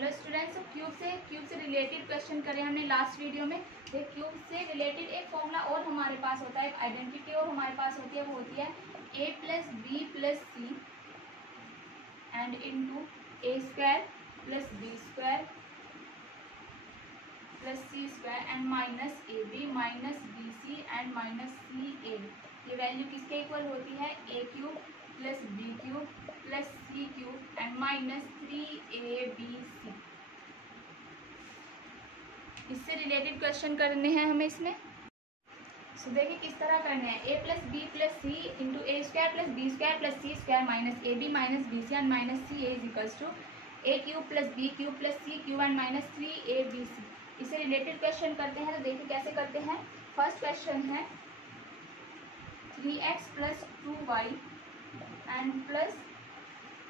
Hello students, cube से related question करें हमने लास्ट वीडियो में। क्यूब से रिलेटेड एक फॉर्मूला और हमारे पास होता है, एक आइडेंटिटी और हमारे पास होती है, वो होती है a plus B plus C and into A square plus B square plus C square and minus A B minus B C and minus C A. ये वैल्यू किसके इक्वल होती है? A cube plus B cube plus C cube and minus 3ab। इससे related question करने हैं हमें इसमें। सो देखिए किस तरह करने हैं। A plus B plus C into A square plus B square plus C square minus A B minus B C and minus C A is equals to A cube plus B cube plus C cube and minus 3ab। इससे related question करते हैं। तो देखिए कैसे करते हैं। First question है 3x plus 2y and plus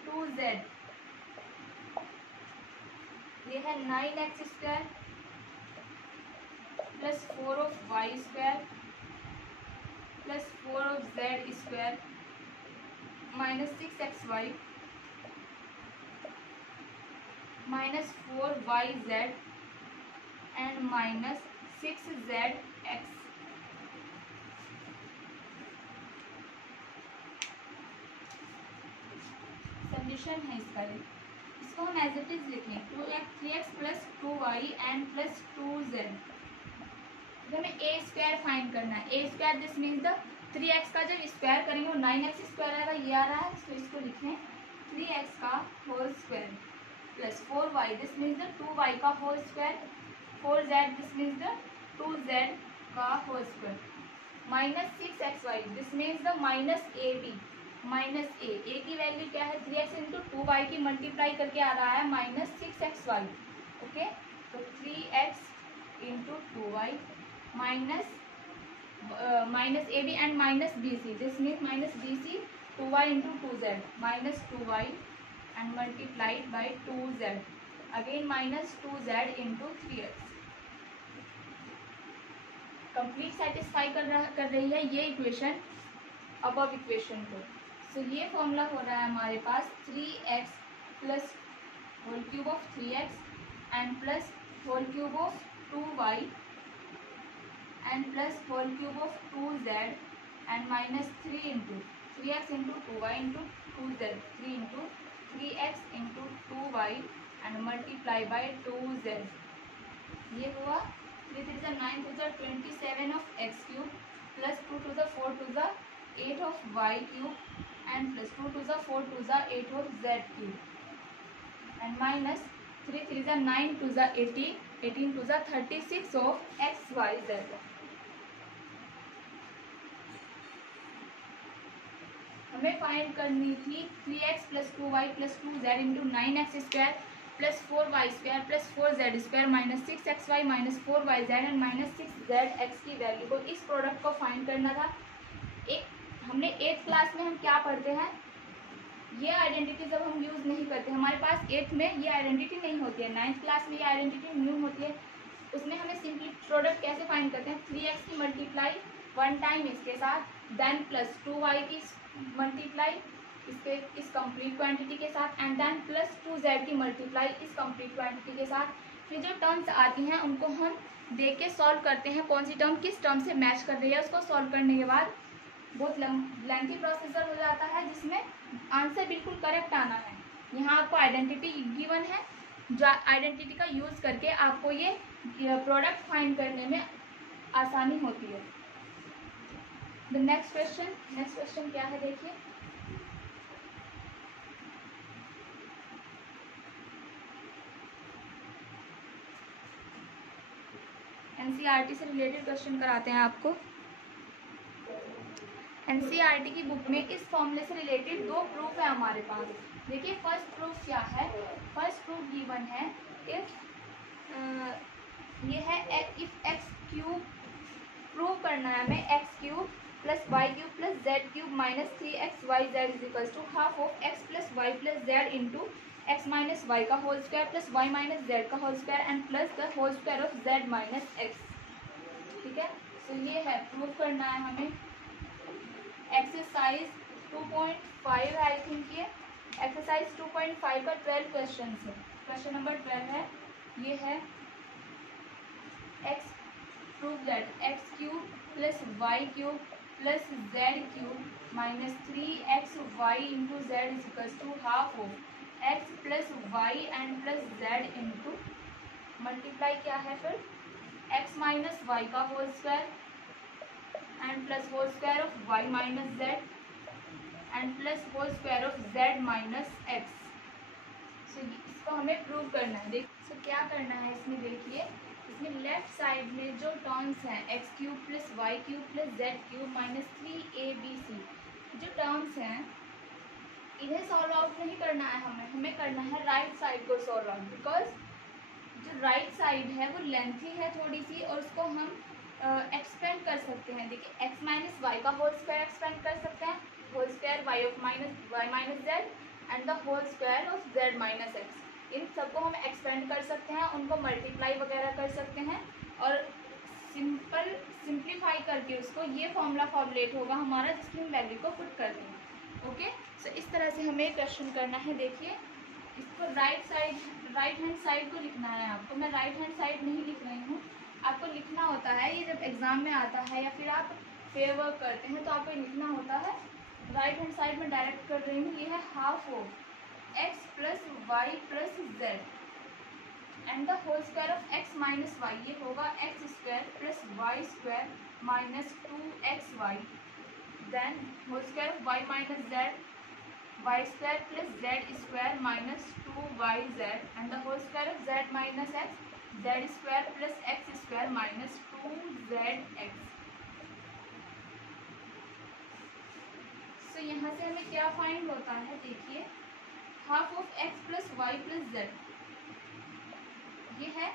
2z। ये है 9x square plus 4 of Y square plus 4 of z square minus 6xy minus 4yz and minus 6zx। Solution है इसका। इसको हम एज इट इज लिखें 3x plus 2y and plus 2z। हमें ए square find करना है। A square this means the 3x का जब स्क्वायर करेंगे वो 9x स्क्वायर आएगा, ये आ रहा है। तो इसको लिखें 3x का whole square plus 4y this means the 2y का whole square 4z this means the 2z का whole square minus 6xy this means the minus ab minus A की वैल्यू क्या है? 3x इंटू 2y की multiply करके आ रहा है minus 6xy। Okay, तो 3x into 2y minus A b and minus B c this means minus B c 2y into 2z minus 2y and multiplied by 2z again minus 2z into 3x। Complete satisfy कर रही है ये equation above equation को। सो ये formula हो रहा है हमारे पास 3x plus whole cube of 3x and plus whole cube of 2y and plus whole cube of 2z and minus 3 into 3x into 2y into 2z 3 into 3x into 2y and multiply by 2z। ये हुआ 3 3 जा 9 2 जा 27 of x cube plus 2 2 जा 4 2 जा 8 of y cube and plus 2 2 जा 4 2 जा 8 of z cube and minus 3 3 जा 9 2 जा 18 18 2 जा 36 ऑफ x y z। हमें फाइंड करनी थी 3x plus 2y plus 2z into 9x square plus 4y square plus 4z square minus 6xy minus 4yz and minus 6zx की value को, इस product को फाइंड करना था। एक हमने 8th क्लास में हम क्या पढ़ते हैं, ये आइडेंटिटी जब हम यूज़ नहीं करते, हमारे पास 8th में ये आइडेंटिटी नहीं होती है, 9th क्लास में ये आइडेंटिटी न्यू होती है। उसमें हमें सिंपली प्रोडक्ट कैसे फाइंड करते हैं, 3x की मल्टीप्लाई वन टाइम इसके साथ देन प्लस 2y की मल्टीप्लाई इसके इस कंप्लीट क्वांटिटी के साथ एंड देन प्लस 2z की मल्टीप्लाई इस कंप्लीट क्वांटिटी के साथ। फिर जो टर्म्स आती हैं उनको हम देख के सॉल्व करते हैं, कौन सी टर्म किस टर्म से मैच कर रही है। उसको सॉल्व करने के बाद बहुत लेंथी प्रोसीजर हो जाता है जिसमें आंसर बिल्कुल करेक्ट आना है। यहाँ आपको आइडेंटिटी गिवन है, जो आइडेंटिटी का यूज़ करके आपको ये प्रोडक्ट फाइंड करने में आसानी होती है। द नेक्स्ट क्वेश्चन क्या है देखिए। एनसीईआरटी से रिलेटेड क्वेश्चन कराते हैं आपको। एनसीईआरटी की बुक में इस फॉर्मूले से रिलेटेड दो प्रूफ है हमारे पास। देखिए फर्स्ट प्रूफ क्या है। फर्स्ट प्रूफ गिवन है इफ ये है इफ एक्स क्यूब, प्रूव करना है हमें X cube plus Y cube plus Z cube minus 3xyz is equals to half of x plus Y plus Z into X minus Y का whole square plus Y minus Z का whole square and plus the whole square of Z minus X. ठीक है, तो ये है prove करना है हमें। एक्सरसाइज 2.5 आई थिंक ये एक्सरसाइज 2.5 का 12 क्वेश्चन है। क्वेश्चन नंबर 12 है, ये है X prove that X cube plus Y cube plus Z cube minus 3xy into Z is equals to half of x plus Y and plus Z into multiply क्या है फिर X minus Y का whole square and plus whole square of Y minus Z and plus whole square of Z minus X. So इसको हमें prove करना है। देख सो क्या करना है इसमें, देखिए इसमें लेफ्ट साइड में जो टर्म्स हैं x cube plus Y cube plus Z cube minus 3abc, जो टर्म्स हैं इन्हें सॉल्व आउट नहीं करना है हमें करना है राइट साइड को सॉल्व आउट, बिकॉज जो राइट साइड है वो लेंथी है थोड़ी सी और उसको हम एक्सपेंड कर सकते हैं। देखिए एक्स माइनस वाई का होल स्क्वायर एक्सपेंड कर सकते हैं, whole square Y of minus Y minus Z and the whole square of Z minus X, इन सबको हम एक्सपेंड कर सकते हैं, उनको मल्टीप्लाई वगैरह कर सकते हैं और सिंप्लीफाई करके उसको ये फॉर्मूला फॉर्मुलेट होगा हमारा जिसकी हम वैल्यू को पुट कर देंगे। ओके, सो इस तरह से हमें क्वेश्चन करना है। देखिए इसको राइट हैंड साइड को लिखना है आपको। मैं राइट हैंड साइड नहीं लिख रही हूँ, आपको लिखना होता है, ये जब एग्जाम में आता है या फिर आप फेयर वर्क करते हैं तो आपको लिखना होता है। राइट हैंड साइड में डायरेक्ट कर रही हूँ, ये है half of x plus Y plus z and the whole square of x minus y, ये होगा x square plus Y square minus 2xy, then whole square of Y minus z y square plus z square minus 2yz and the whole square of Z minus x z square plus x square minus 2zx। So यहाँ से हमें क्या find होता है, देखिए half of x plus Y plus z, ये है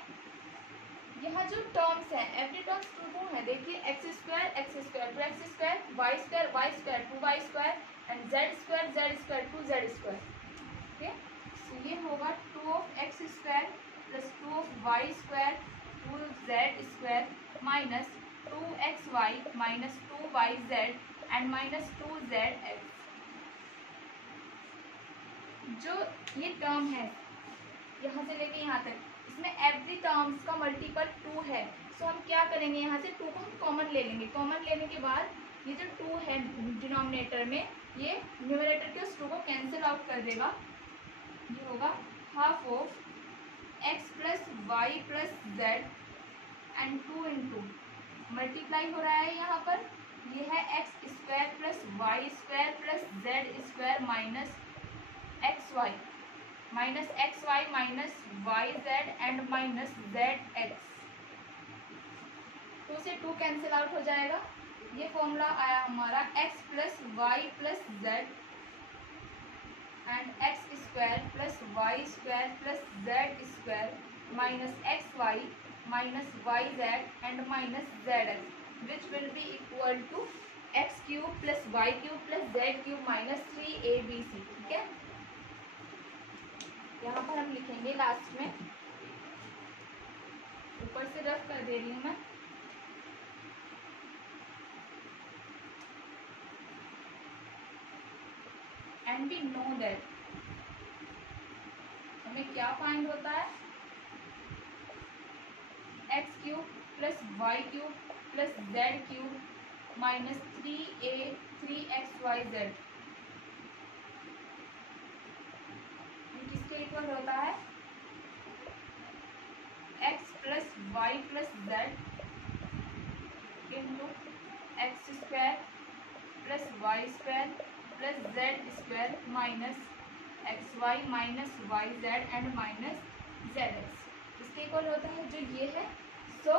यहाँ जो टर्म्स है एवरी टर्म्स टू है। देखिए X square two X square Y square two Y square and Z square two Z square. Okay, so ये होगा 2 of x square plus 2 of Y square two Z square minus 2xy minus 2yz and minus 2zx। जो ये term है यहाँ से लेके यहाँ तक, इसमें एवरी टर्म्स का मल्टीपल 2 है। सो हम क्या करेंगे, यहाँ से 2 को हम कॉमन ले लेंगे। कॉमन लेने के बाद ये जो 2 है डिनोमिनेटर में, ये न्यूमरेटर के उस 2 को कैंसिल आउट कर देगा। ये होगा half of x plus Y plus z and 2 into multiply हो रहा है यहाँ पर, ये है x square plus Y square plus z square minus xy minus xy minus yz and minus zx। 2 से 2 कैंसिल आउट हो जाएगा। ये फॉर्मूला आया हमारा x plus Y plus z and x square plus Y square plus z square minus xy minus yz and minus zx which will be equal to x cube plus Y cube plus Z cube minus 3abc। ठीक है, यहाँ पर हम लिखेंगे last में, ऊपर से rough कर दे रही हूँ मैं। एंड वी नो दैट, हमें क्या फाइंड होता है, x cube plus Y cube plus Z cube minus 3xyz किसके इक्वल होता है, x plus Y plus Z into x square plus Y square plus z square minus x y minus y z and minus z x, इसके equal होता है जो ये है। So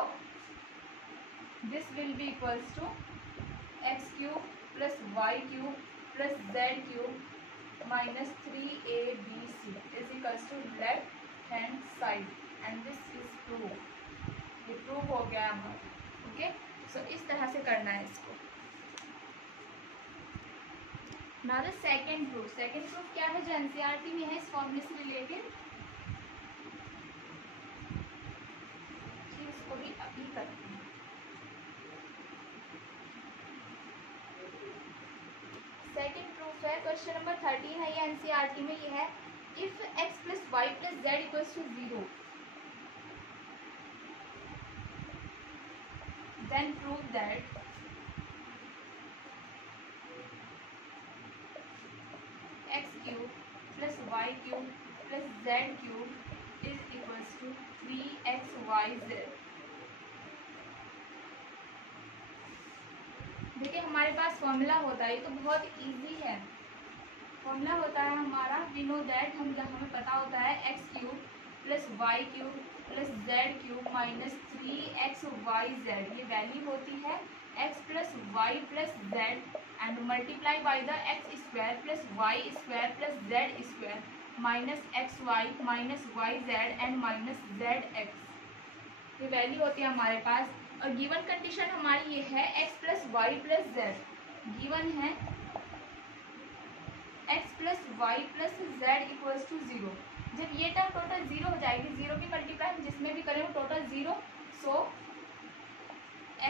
this will be equals to x cube plus Y cube plus Z cube minus 3abc is equals to left hand side and this is prove. ये prove हो गया हमारा। ओके, सो इस तरह से करना है इसको। Now the second proof. Second proof क्या है, जो एनसीईआरटी में है इस फॉर्मूले से रिलेटेड, इसको भी अभी करते हैं। Second proof square. Question number 13 है, ये एनसीईआरटी में ये है, if x plus Y plus Z equals to 0 then prove that x cube plus Y cube plus Z cube is equals to 3xyz। देखिए हमारे पास फॉर्मूला होता है, ये तो बहुत इजी है। फॉर्मूला होता है हमारा, वी नो दैट, हमें पता होता है x cube plus Y cube plus Z cube minus 3xyz। ये वैल्यू होती है x plus Y plus z and multiply by the x square plus Y square plus z square minus x y minus y z and minus z x. ये value होती है हमारे पास। और given condition हमारी ये है x plus Y plus z. Given है x plus Y plus Z equals to 0। जब ये टर्म टोटल 0 हो जाएगी, 0 की मल्टीप्लाई हम जिसमें भी करें वो total 0, so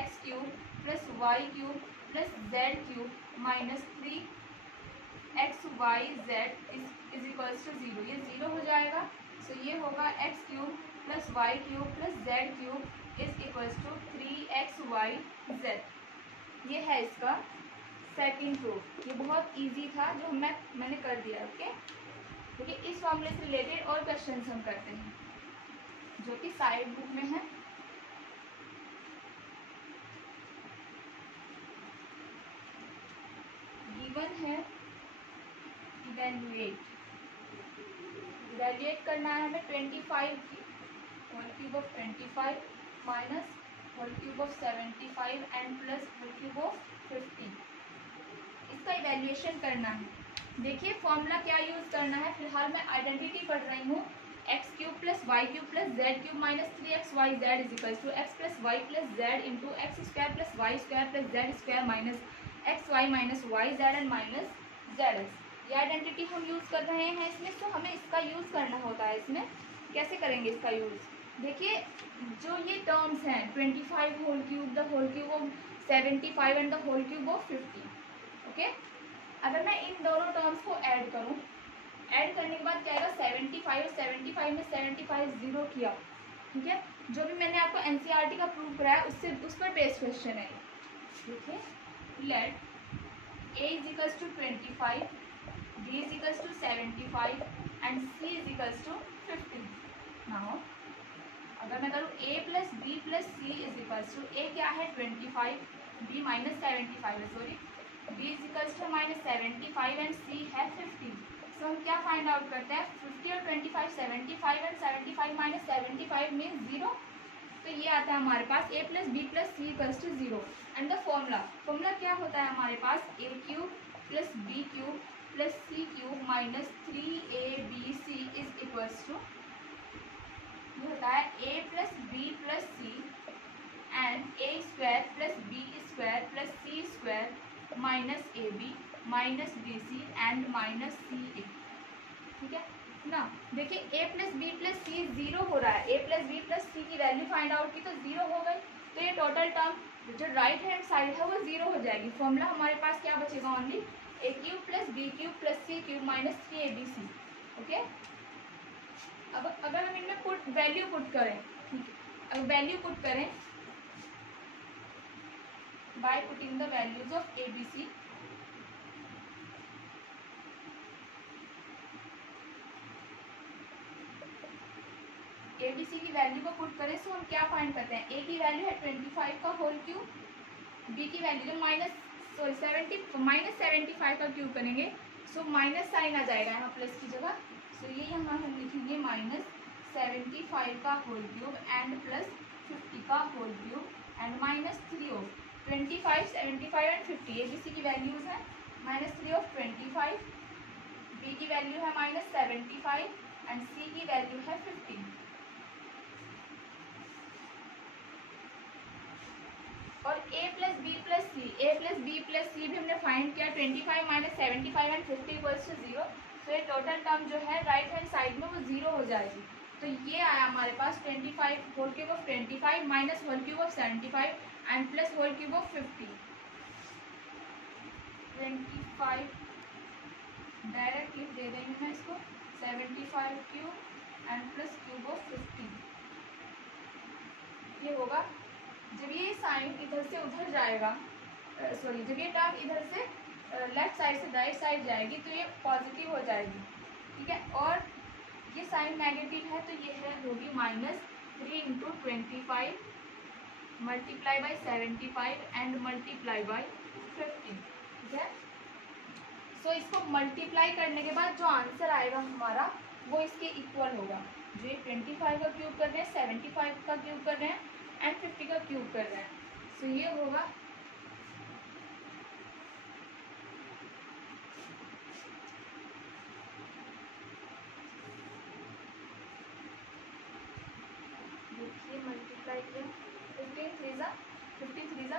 x cube plus Y cube plus Z cube minus 3xyz is equals to 0। ये 0 हो जाएगा, सो ये होगा x cube plus Y cube plus Z cube is equals to 3xyz। ये है इसका सेकंड प्रूफ। ये बहुत इजी था जो मैंने कर दिया। ओके, क्योंकि इस फॉर्मूले से रिलेटेड और क्वेश्चंस हम करते हैं जो कि साइड बुक में है। गिवन है इवैल्यूएट करना है हमें 25 की whole cube of 25 minus whole cube of 75 and plus whole cube of 50। इसका इवैल्यूएशन करना है। देखिए फॉर्मूला क्या यूज करना है, फिलहाल मैं आइडेंटिटी पढ़ रही हूँ। X cube plus Y cube plus Z cube minus 3xyz is equal to x plus Y plus Z into x square plus Y square plus z square minus x y minus y z and minus z x. ये identity हम use कर रहे हैं इसमें, तो हमें इसका use करना होता है। इसमें कैसे करेंगे इसका यूज, देखिए जो ये टर्म्स हैं 25 whole cube of 75 and the whole cube of 50। Okay, अगर मैं इन दोनों टर्म्स को ऐड करूं, ऐड करने के बाद क्या आएगा 75 और 75 में 75 0 किया। ठीक है, जो भी मैंने आपको एनसीईआरटी का प्रूव कराया उससे उस पर बेस्ड क्वेश्चन है। देखिए let a is equals to 25, b is equals to 75 and c is equals to 50। Now अगर मैं करूँ a plus B plus c is equals to, a क्या है 25, b माइनस 75 है, sorry b is equals to minus 75 and c है 50। सो हम क्या find out करते हैं, 50 और 25 75 एंड 75 माइनस 75 मीन्स 0। तो ये आता है हमारे पास a plus B plus C equals to 0 and the formula क्या होता है हमारे पास, a cube plus B cube plus C cube minus 3abc is equals to, ये होता है a plus B plus C and a square plus B square plus C square minus A B minus B C and minus C A. ठीक है ना, देखिए a plus B plus सी 0 हो रहा है, a प्लस बी प्लस सी की value find out की तो 0 हो गई, तो ये टोटल टर्म जो राइट हैंड साइड है वो 0 हो जाएगी। फॉर्मूला हमारे पास क्या बचेगा, only a cube plus B cube plus C cube minus 3abc। Okay, अब अगर हम इनमें वैल्यू पुट करें, ठीक है, अब वैल्यू पुट करें by putting the values of abc, abc की वैल्यू को पुट करें, सो हम क्या फाइंड करते हैं, a की वैल्यू है 25 का होल क्यूब, b की वैल्यू जो माइनस 75 का क्यूब करेंगे, सो माइनस साइन आ जाएगा यहाँ प्लस की जगह, सो ये यहाँ हम लिखेंगे माइनस 75 का होल क्यूब एंड प्लस 50 का whole cube and minus 3 of 25 75 and 50। abc की वैल्यूज है माइनस 3 ऑफ 25, b की वैल्यू है माइनस 75 एंड c की वैल्यू है 50। और a plus B plus c भी हमने फाइंड किया, 25 माइनस 75 एंड 50 इक्वल्स टू 0। तो ये टोटल टर्म जो है राइट हैंड साइड में वो 0 हो जाएगी। तो ये आया हमारे पास 25 whole cube of 25 minus whole cube of 75 and plus whole cube of 50। 25 direct लिख दे देंगे मैं इसको 75 cube and plus cube of 15। ये होगा जब ये साइन इधर से उधर जाएगा, सॉरी जब ये टर्म इधर से लेफ्ट साइड से राइट साइड जाएगी तो ये पॉजिटिव हो जाएगी, ठीक है। और ये साइन नेगेटिव है तो ये है होगी -3 into 25 multiply by 75 and multiply by 15, ठीक है। सो इसको मल्टीप्लाई करने के बाद जो आंसर आएगा हमारा वो इसके इक्वल होगा। जो 25 का क्यूब कर रहे हैं, 75 का क्यूब कर रहे हैं एंड 50 का क्यूब कर रहे हैं। सो ये होगा देखिए मल्टीप्लाई किया 15 3 ज़ा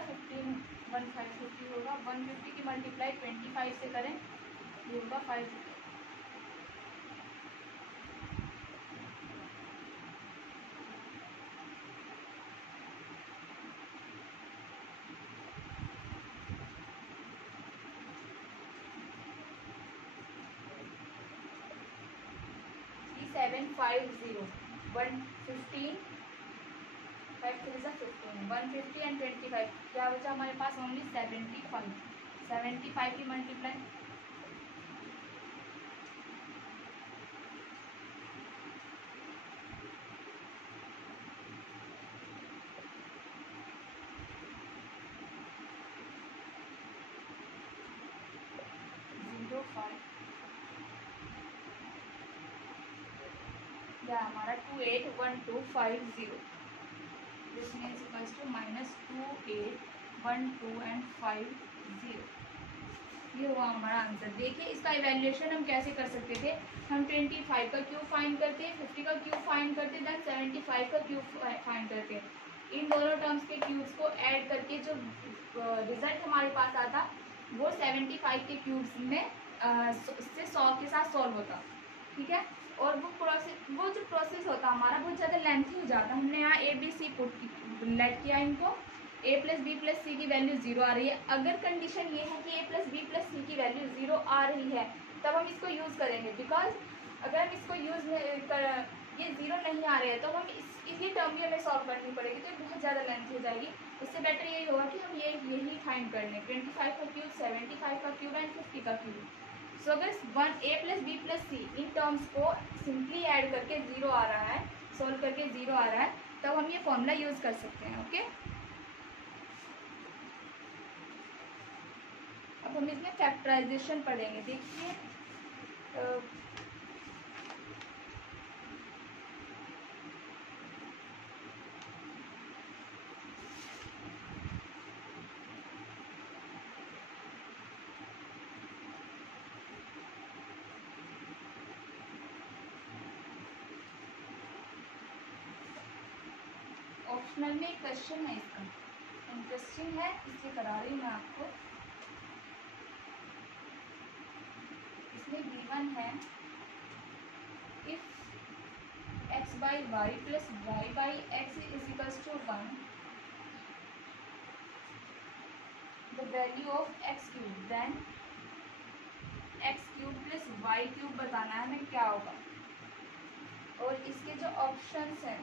15 1550 होगा। 150 की मल्टीप्लाई 25 से करें ये होगा 5। $750 115 5 3 ज़ा 15 150 एंड 25 क्या बचा हमारे पास ओनली 75 की मल्टीप्लाई 05 या हमारा 281250 this means equals to -2812 and 50। ये हुआ हमारा आंसर। देखिए इसका इवैल्यूएशन हम कैसे कर सकते थे, हम 25 का क्यूब फाइंड करते, 50 का क्यूब फाइंड करते, देन 75 का क्यूब फाइंड करते। इन दोनों टर्म्स के क्यूब्स को ऐड करके जो रिजल्ट हमारे पास आता वो 75 के क्यूब्स में से 100 के साथ सॉल्व होता, ठीक है। और वो जो प्रोसेस होता हमारा बहुत ज़्यादा लेंथी हो जाता। हमने यहाँ ABC पुट लेट किया इनको, a प्लस बी प्लस सी की वैल्यू 0 आ रही है। अगर कंडीशन ये है कि a प्लस बी प्लस सी की वैल्यू 0 आ रही है तब हम इसको यूज़ करेंगे, बिकॉज अगर हम इसको यूज़ ये 0 नहीं आ रहे हैं तो हम इसी टर्म में हमें सॉल्व करनी पड़ेगी, तो बहुत ज़्यादा लेंथ हो जाएगी। उससे बेटर यही होगा कि हम यही फाइंड कर लें 25 का क्यूब, 75 का क्यूब एंड 50 का क्यूब। सो अगर a plus B plus c इन टर्म्स को सिंपली ऐड करके 0 आ रहा है, सॉल्व करके 0 आ रहा है, तब हम ये फॉर्मूला यूज़ कर सकते हैं, ओके। अब हम इसमें फैक्टराइजेशन पढ़ेंगे। देखिए ऑप्शनल में एक क्वेश्चन है, इसका इंटरेस्टिंग है इसलिए करा रही हूँ मैं आपको। इसमें गिवन है if x by y plus y by x is equals to 1 the value of x cube, then x cube plus Y cube बताना है हमें क्या होगा। और इसके जो ऑप्शंस हैं,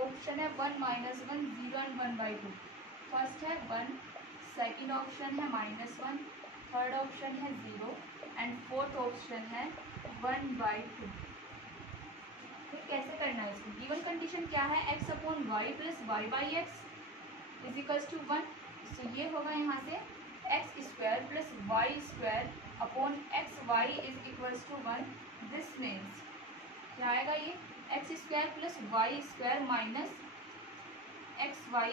ऑप्शन है 1 -1 0 एंड 1/2। फर्स्ट है 1, सेकंड ऑप्शन है -1, थर्ड ऑप्शन है 0 एंड फोर्थ ऑप्शन है 1/2। फिर कैसे करना है इसको, गिवन कंडीशन क्या है, x upon y plus y by x is equals to 1। तो ये होगा यहाँ से x square plus Y square upon x y is equals to 1। This means क्या आएगा, ये x square plus Y square minus x y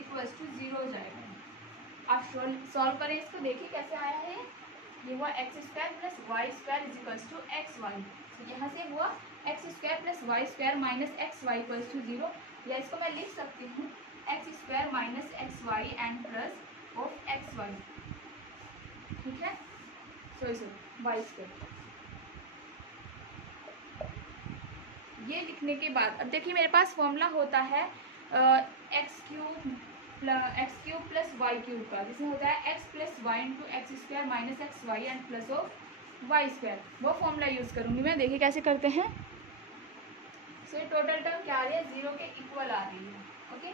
equals to 0 हो जाएगा। आप सॉल्व करें इसको, देखिए कैसे आया है। ये हुआ x square plus Y square is equals to x y. तो यहाँ से हुआ x square plus Y square minus x y equals to 0, या इसको मैं लिख सकती हूँ x square minus x y and plus of x y, ठीक है। Sorry y square. ये लिखने के बाद अब देखिए मेरे पास फॉर्मूला होता है x cube x cube plus Y cube का, जिसमें होता है x plus y into x square minus x y and plus of Y square, वो फॉर्मूला यूज़ करूँगी मैं। देखिए कैसे करते हैं। सो ये टोटल टर्म क्या आ रही है, 0 के इक्वल आ रही है। ओके,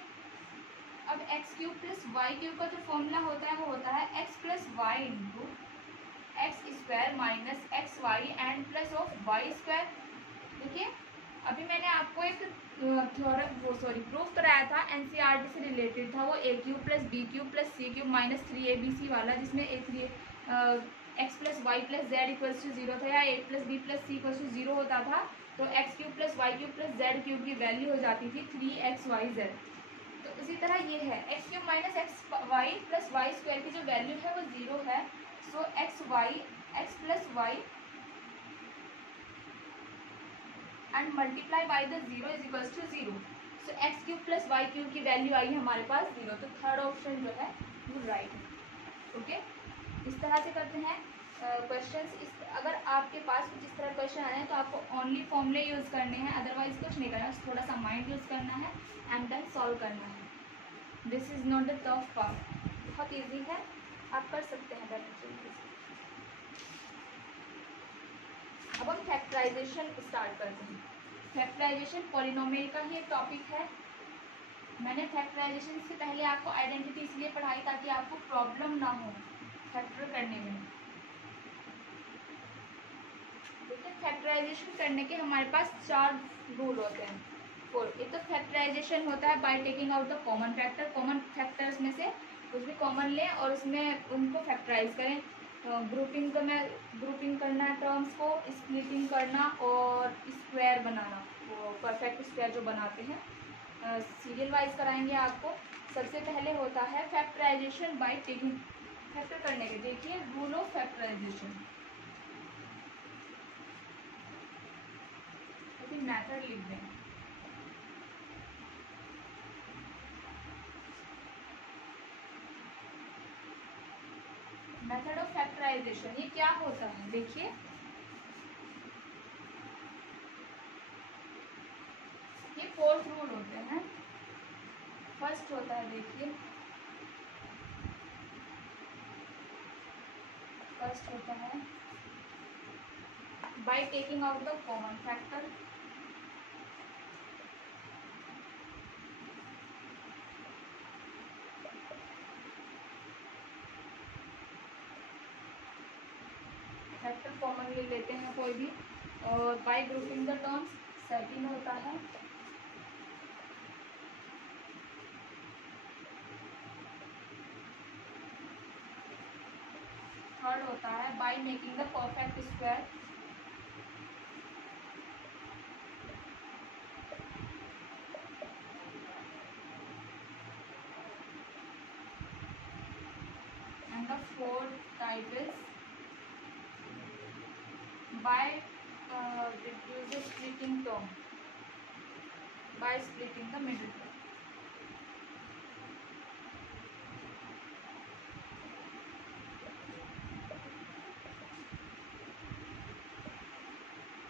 अब x cube plus Y cube का जो फॉर्मूला होता है वो होता है x plus y into x square minus x y and plus of Y square. देखिए अभी मैंने आपको एक प्रूफ कराया था, एनसीईआरटी से रिलेटेड था वो, A cube plus B cube plus C cube minus 3abc वाला, जिसमें X plus Y plus Z equals to 0 था, या A plus B plus C equals to 0 होता था, तो X cube plus Y cube plus Z cube की value हो जाती थी 3xyz। तो उसी तरह ये है, x cube minus x Y plus Y square की जो वैल्यू है वो 0 है। So X plus Y and multiply by the 0 is equals to 0। So X cube plus Y cube की वैल्यू आई हमारे पास 0, तो थर्ड ऑप्शन जो है वो राइट है। ओके, इस तरह से करते हैं क्वेश्चंस। अगर आपके पास कुछ इस तरह क्वेश्चन आ रहे हैं तो आपको ओनली फॉर्मूले यूज़ करने हैं, अदरवाइज कुछ नहीं करना, थोड़ा सा माइंड यूज़ करना है एंड देन सॉल्व करना है। This is not the tough part, बहुत ईजी है, आप कर सकते हैं डेफिनेटली। अब हम फैक्टराइजेशन स्टार्ट करते हैं। फैक्टराइजेशन पॉलिनोमियल का ही एक टॉपिक है। मैंने फैक्टराइजेशन से पहले आपको आइडेंटिटी इसलिए पढ़ाई ताकि आपको प्रॉब्लम ना हो फैक्टर करने में। देखिए फैक्टराइजेशन करने के हमारे पास 4 रूल होते हैं, 4। एक तो फैक्टराइजेशन होता है by taking out the common factor, common factors में से कुछ भी कॉमन लें और उसमें उनको फैक्टराइज करें। ग्रुपिंग करना टर्म्स को, स्प्लिटिंग करना और स्क्वायर बनाना, वो परफेक्ट स्क्वायर जो बनाते हैं। सीरियल वाइज कराएंगे आपको। सबसे पहले होता है फैक्टराइजेशन बाय टेकिंग, फैक्टर करने के। देखिए रूल ऑफ फैक्टराइजेशन, मेथड लिख दें। मेथड ऑफ फैक्टराइजेशन ये क्या होता है, देखिए ये 4 रूल होते हैं। फर्स्ट होता है, देखिए फर्स्ट होता है by taking out the common factor. Factor common ले लेते हैं कोई भी, और bye grouping the terms. Second होता है थर्ड होता है by making the perfect square. And the fourth type is by reduce splitting term, by splitting the middle term।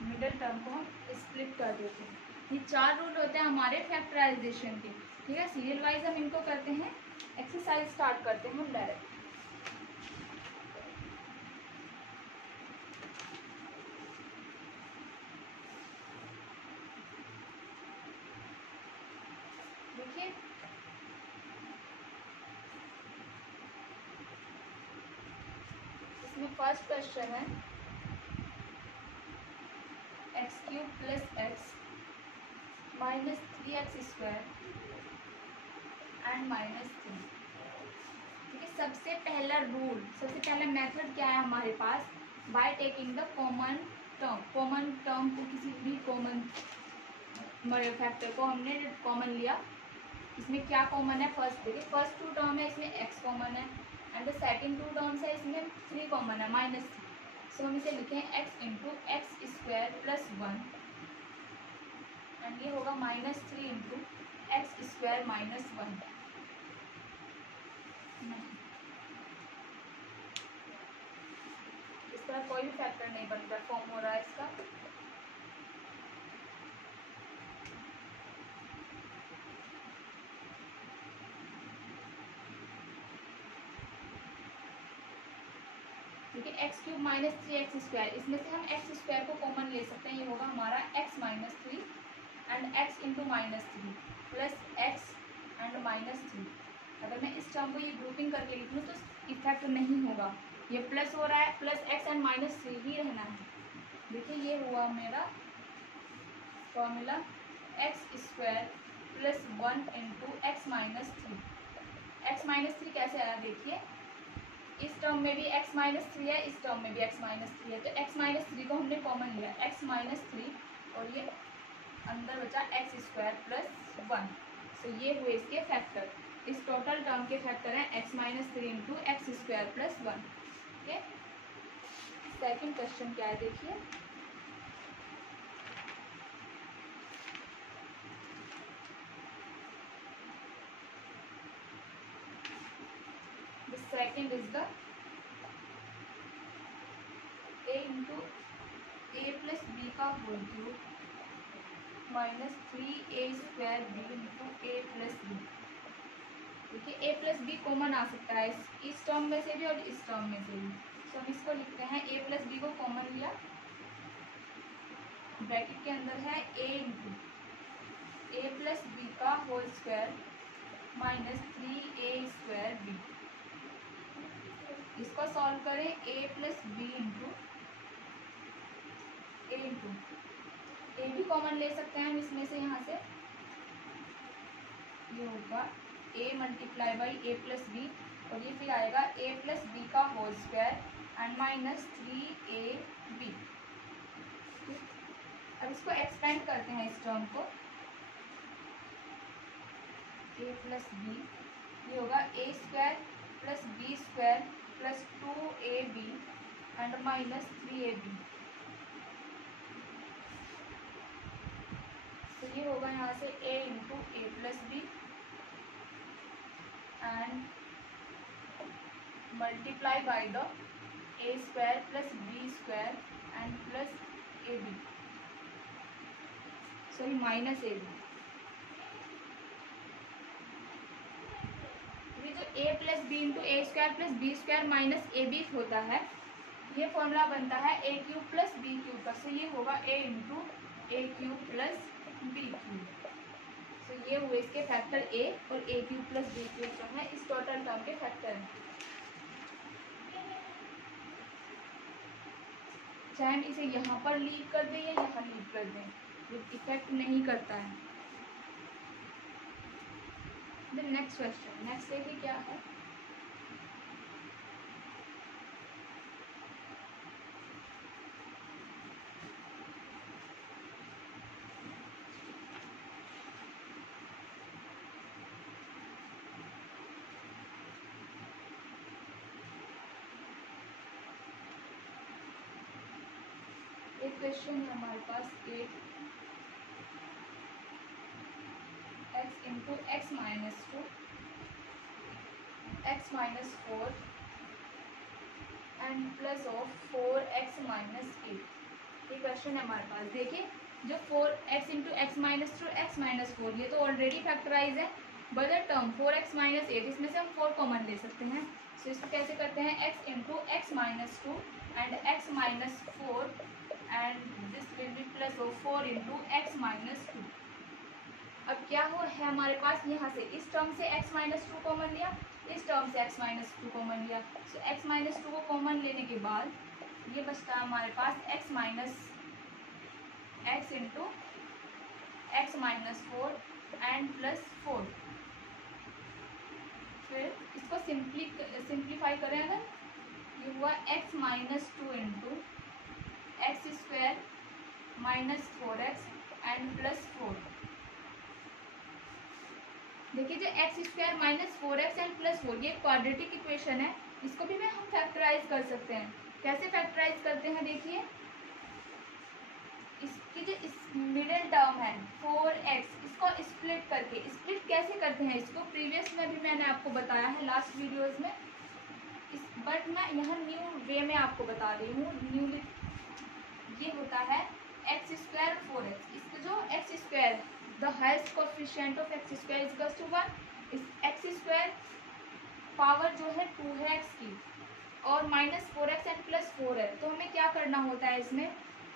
Middle term को हम स्प्लिट कर देते हैं। ये 4 रूल होते हैं हमारे फैक्टराइजेशन के, ठीक है। सीरियल वाइज हम इनको करते हैं। एक्सरसाइज स्टार्ट करते हैं हम डायरेक्ट। देखिए इसमें फर्स्ट क्वेश्चन है x cube plus x minus 3x square and minus 3। ठीक है, सबसे पहला रूल, सबसे पहला मेथड क्या है हमारे पास, by taking the common term. Common term को, किसी भी कॉमन फैक्टर को हमने कॉमन लिया। इसमें क्या कॉमन है, फर्स्ट देखिए फर्स्ट 2 टर्म है, इसमें x कॉमन है, एंड द सेकंड 2 टर्म्स है, इसमें 3 कॉमन है, -3। सो हम इसे लिखें x into x square plus 1, and ये होगा -3 इंटू एक्स स्क्वायर माइनस 1। इस तरह कोई भी फैक्टर नहीं बन रहा, फॉर्म हो रहा है इसका। ठीक है। एक्स क्यूब माइनस 3x², इसमें से हम x² को कॉमन ले सकते हैं, ये होगा हमारा x minus 3 and x into minus 3 plus x and minus 3। अगर मैं इस टर्म को ये ग्रुपिंग करके लिख लूँ तो इफेक्ट नहीं होगा, ये प्लस हो रहा है, प्लस x एंड माइनस 3 ही रहना है। देखिए ये हुआ मेरा formula x² plus 1 into X minus 3। X minus 3 कैसे आया देखिए, इस टर्म में भी x माइनस 3 है, इस टर्म में भी x माइनस 3 है, तो x माइनस 3 को हमने कॉमन लिया, x माइनस 3 और ये अंदर बचा x² प्लस 1। तो ये हुए इसके फैक्टर, इस टोटल टर्म के फैक्टर हैं x minus 3 into x² plus 1। ठीक है। सेकेंड क्वेश्चन क्या है देखिए, second is the a into A plus B का whole cube minus 3a² b into ए प्लस बी। देखिए a प्लस बी कॉमन आ सकता है इस टर्म में से भी और इस टर्म में से भी, तो हम इसको लिखते हैं a प्लस बी को कॉमन लिया, ब्रैकेट के अंदर है a into A plus B का whole square minus 3a² b। इसको सॉल्व करें, a plus B into A भी कॉमन ले सकते हैं हम इसमें से, यहाँ से ये होगा a multiply by a plus b और ये फिर आएगा a प्लस बी का whole square and minus 3ab। अब इसको एक्सपेंड करते हैं इस टर्म को, a प्लस बी ये होगा a² plus b² plus 2ab and minus 3ab। तो ये होगा यहाँ से a into A plus b and multiply by the a² plus b² and plus ab, sorry minus ab। ये जो a plus B into a² plus b² minus ab होता है, ये फॉर्मूला बनता है a cube plus b cube का, तो ये होगा a into a cube plus B cube. तो ये हुए इसके फैक्टर a और a cube plus b cube जो है इस टोटल टर्म के फैक्टर हैं। चाहे हम इसे यहाँ पर लीव कर दें या यहाँ लीव कर दें, ये इफेक्ट नहीं करता है। नेक्स्ट क्वेश्चन, नेक्स्ट देखिए क्या है, एक क्वेश्चन है हमारे पास 8 x into X minus 2 x minus 4 and plus of 4x minus 8। ये क्वेश्चन है हमारे पास। देखिए जो 4x into X minus 2 x minus 4 ये तो ऑलरेडी फैक्टराइज है, बदर टर्म 4x माइनस 8 इसमें से हम 4 कॉमन ले सकते हैं। तो इसको कैसे करते हैं, x into X minus 2 and x minus 4 and this will B plus of 4 into X minus 2। अब क्या हो है हमारे पास, यहाँ से इस टर्म से x माइनस 2 कॉमन लिया, इस टर्म से x माइनस 2 कॉमन लिया, तो x माइनस 2 को कॉमन लेने के बाद ये बचता है हमारे पास x minus x into X minus 4 and plus 4। फिर इसको सिंप्लीफाई करें अगर, ये हुआ x minus 2 into x² minus 4x and plus 4। देखिए जो x² minus 4x and plus 4 ये क्वाड्रेटिक इक्वेशन है, इसको भी हम फैक्टराइज कर सकते हैं। कैसे फैक्टराइज करते हैं देखिए, इसकी जो इस मिडिल टर्म है 4x, इसको स्प्लिट करके, स्प्लिट कैसे करते हैं इसको प्रीवियस में भी मैंने आपको बताया है लास्ट वीडियोस में, बट मैं यहाँ न्यू वे में आपको बता रही हूँ। न्यूली ये होता है x² 4x, इसका जो x² the highest coefficient of x² is equals to 1, इस x² पावर जो है 2 है x की और -4x एंड +4 है। तो हमें क्या करना होता है इसमें,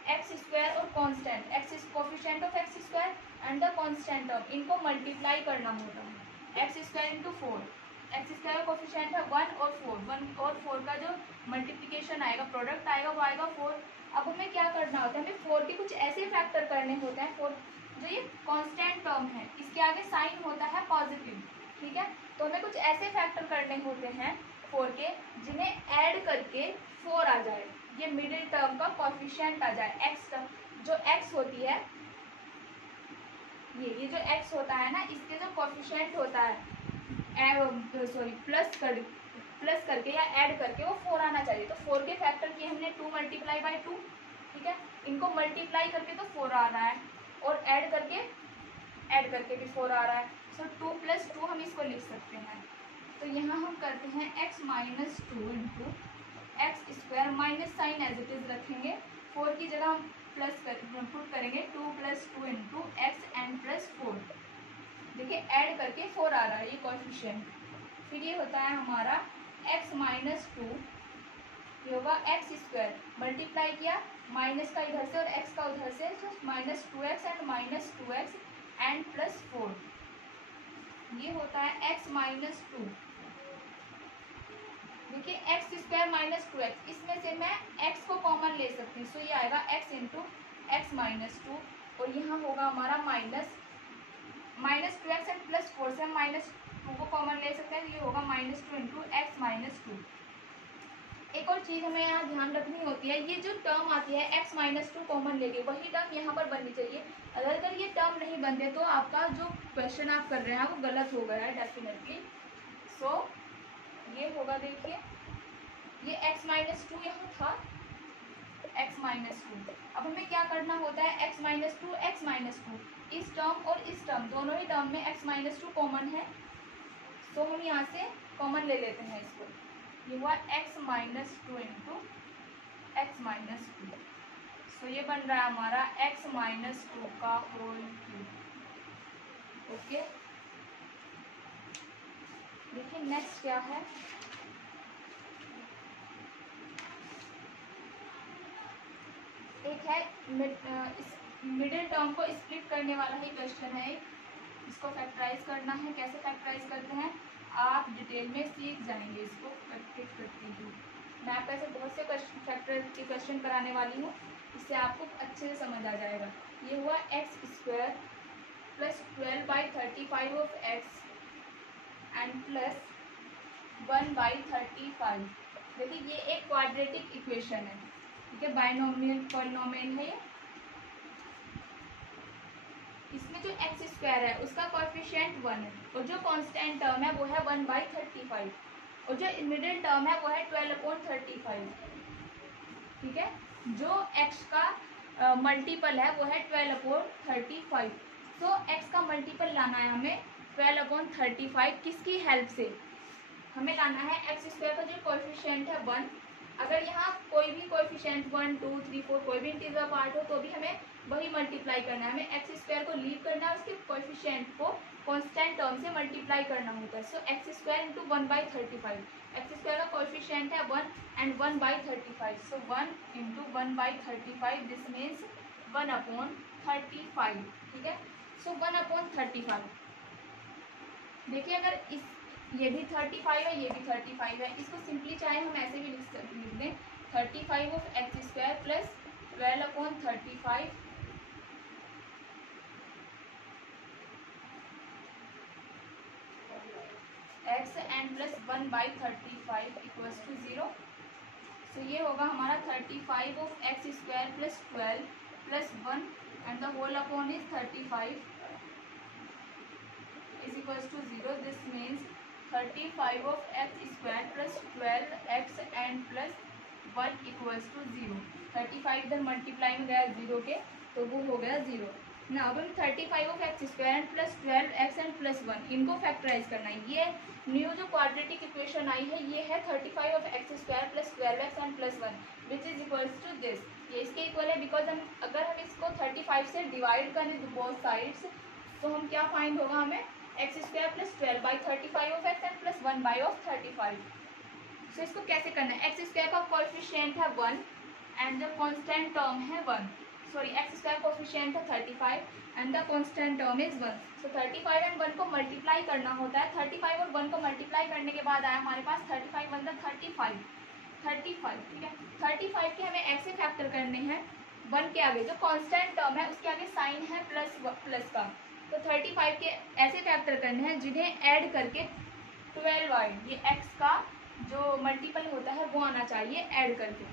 एक्स स्क्वायर और constant, x coefficient of x square and the constant term, इनको मल्टीप्लाई करना होता है। X square into 4, x square coefficient है 1 और 4, 1 और 4 का जो मल्टीप्लिकेशन आएगा, प्रोडक्ट आएगा, वो आएगा 4। अब हमें क्या करना होता है, हमें 4 के कुछ ऐसे फैक्टर करने होते हैं। 4 जो ये कांस्टेंट टर्म है इसके आगे साइन होता है पॉजिटिव, ठीक है। तो हमें कुछ ऐसे फैक्टर करने होते हैं 4 के जिन्हें ऐड करके 4 आ जाए, ये मिडिल टर्म का कोफिशिएंट आ जाए। एक्स जो एक्स होती है, ये जो एक्स होता है ना, इसके जो कोफिशिएंट होता है प्लस करके या ऐड करके वो 4 आना चाहिए। तो 4 के फैक्टर किए हमने 2 मल्टीप्लाई बाई 2, ठीक है। इनको मल्टीप्लाई करके तो 4 आ रहा है और ऐड करके भी 4 आ रहा है। सो 2 + 2 हम इसको लिख सकते हैं। तो यहाँ हम करते हैं x - 2 into x square, minus sign as it is रखेंगे, 4 की जगह हम पुट करेंगे 2 + 2 इंटू एक्स एंड +4। देखिए ऐड करके 4 आ रहा है ये कोएफिशिएंट। फिर ये होता है हमारा x - 2, ये होगा एक्स स्क्वायर, मल्टीप्लाई किया माइनस का इधर से और x का उधर से, तो -2x एंड -2x एंड +4। ये होता है x - 2। देखिए एक्स स्क्वायर -2x, इसमें से मैं x को कॉमन ले सकती हूँ। सो ये आएगा x इंटू एक्स -2 और यहाँ होगा हमारा -2x एंड +4 से हम -2 को कॉमन ले सकते हैं। ये होगा -2 इंटू एक्स -2। एक और चीज़ हमें यहाँ ध्यान रखनी होती है, ये जो टर्म आती है x -2 कॉमन ले ली, वही टर्म यहाँ पर बननी चाहिए। अगर ये टर्म नहीं बनते तो आपका जो क्वेश्चन आप कर रहे हैं वो गलत हो गया है डेफिनेटली। सो ये होगा, देखिए ये x -2 यहाँ था, x -2। अब हमें क्या करना होता है, x -2 इस टर्म और इस टर्म दोनों ही टर्म में x -2 कॉमन है, तो हम यहाँ से कॉमन ले लेते हैं इसको। ये हुआ x -2 इंटू एक्स -2। सो ये बन रहा है हमारा x -2 का होल क्यूब। ओके, देखिए नेक्स्ट क्या है, एक है मिडिल टर्म को स्प्लिट करने वाला ही क्वेश्चन है। इसको फैक्टराइज करना है। कैसे फैक्टराइज करते हैं आप डिटेल में सीख जाएंगे इसको प्रैक्टिस करती हूँ। मैं आपको ऐसे बहुत से फैक्टर के क्वेश्चन कराने वाली हूँ, इससे आपको अच्छे से समझ आ जाएगा। ये हुआ x square plus 12/35 of x and plus 1/35। देखिए ये एक क्वाड्रेटिक इक्वेशन है, ठीक है, बाइनोमियल पॉलिनोमियल है ये। इसमें जो एक्स स्क्वायर है उसका कोएफिशिएंट 1 है और जो कांस्टेंट टर्म है वो है 1/35 और जो मिडिल टर्म है वो है 12/35, ठीक है। जो एक्स का मल्टीपल है वो है 12/35। तो एक्स का मल्टीपल लाना है हमें 12/35, किसकी हेल्प से हमें लाना है एक्स स्क्वायर का जो कोएफिशिएंट है 1। अगर यहाँ कोई भी कोएफिशिएंट 1, 2, 3, 4 कोई भी इंटीजर पार्ट हो तो भी हमें वही मल्टीप्लाई करना है। हमें एक्स स्क्वायर को लीव करना है, उसके कोएफिशिएंट को कांस्टेंट टर्म से मल्टीप्लाई करना होता है। So X square into 1/35, X square का कोएफिशिएंट है 1 and 1/35। So 1 into 1/35, this means 1/35, ठीक है। सो 1/35। देखिए अगर इस ये भी 35 है, ये भी 35 है, इसको सिंपली चाहे हम ऐसे भी लिख दें 35 of x square plus 12/35 x and plus 1/35 equals to 0। So ये होगा हमारा 35 of x square plus 12 plus 1 and the whole upon is 35 is equals to 0। This means 35 of x square plus 12x and plus 1 equals to 0। 35 इधर multiply में गया 0 के, तो वो हो गया 0 ना। अब हम 35 of x square and plus 12x and plus 1 इनको फैक्टराइज करना है। ये न्यू जो क्वाड्रेटिक इक्वेशन आई है ये है 35 of x square plus 12x and plus 1 which is equals to this. ये इसके इक्वल है बिकॉज अगर हम इसको 35 से डिवाइड करें बोथ साइड्स तो हम क्या फाइंड होगा, हमें x square plus 12/35 of x and plus 1/35। सो इसको कैसे करना है, एक्स स्क्वायर का कोएफिशिएंट है 1 एंड द कांस्टेंट टर्म है 1, सॉरी एक्स स्क्वायर कोएफिशिएंट है 35 and the constant term is 1। So 35 and 1 को मल्टीप्लाई करना होता है, 35 और 1 को मल्टीप्लाई करने के बाद आया हमारे पास 35 1 35, ठीक है। 35 के हमें ऐसे फैक्टर करने हैं 1 के आगे जो कांस्टेंट टर्म है उसके आगे साइन है प्लस का, तो 35 के ऐसे फैक्टर करने हैं जिन्हें ऐड करके 12 आए, ये x का जो मल्टीपल होता है वो आना चाहिए ऐड करके।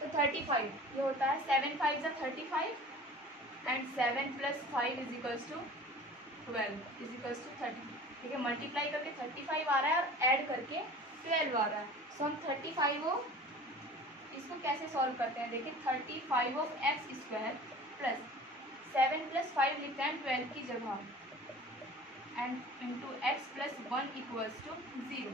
तो 35 ये होता है 7 5 जा 35 एंड 7 + 5 = 12 = 30, ठीक है। मल्टीप्लाई करके 35 आ रहा है और ऐड करके 12 आ रहा है। सो हम 35 को इसको कैसे सॉल्व करते हैं, देखिए 35 ऑफ एक्स स्क्वायर प्लस 7 + 5 लिखते हैं 12 की जगह एंड इंटू एक्स प्लस 1 = 0,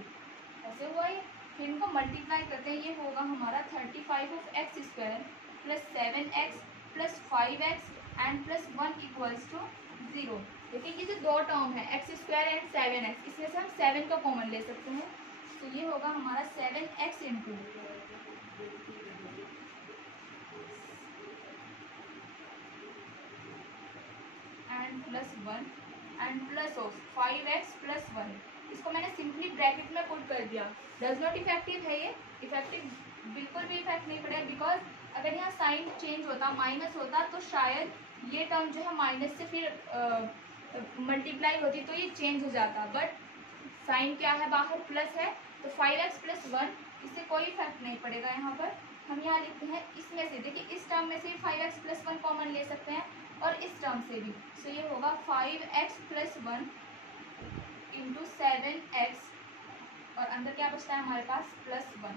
ऐसे हुआ ये। फिर इनको मल्टीप्लाई करते हैं, ये होगा हमारा 35 of x square plus 7x plus 5x and plus 1 = 0। देखिए ये जो दो टर्म है एक्स स्क्वायर एंड 7x, इसमें से हम 7 को कॉमन ले सकते हैं, तो ये होगा हमारा 7x into and plus 1 and plus of 5x plus 1। इसको मैंने सिंपली ब्रैकेट में पुट कर दिया। डज नॉट इफेक्टिव है ये, इफेक्टिव बिल्कुल भी इफेक्ट नहीं पड़ेगा, बिकॉज अगर यहाँ साइन चेंज होता माइनस होता तो शायद ये टर्म जो है माइनस से फिर मल्टीप्लाई होती तो ये चेंज हो जाता, बट साइन क्या है बाहर प्लस है, तो 5x प्लस 1 इससे कोई इफेक्ट नहीं पड़ेगा। यहाँ पर हम यहाँ लिखते हैं इसमें से, देखिए इस टर्म में से 5x प्लस 1 कॉमन ले सकते हैं और इस टर्म से भी, सो ये होगा 5x प्लस 1 इंटू 7x और अंदर क्या बचता है हमारे पास plus 1,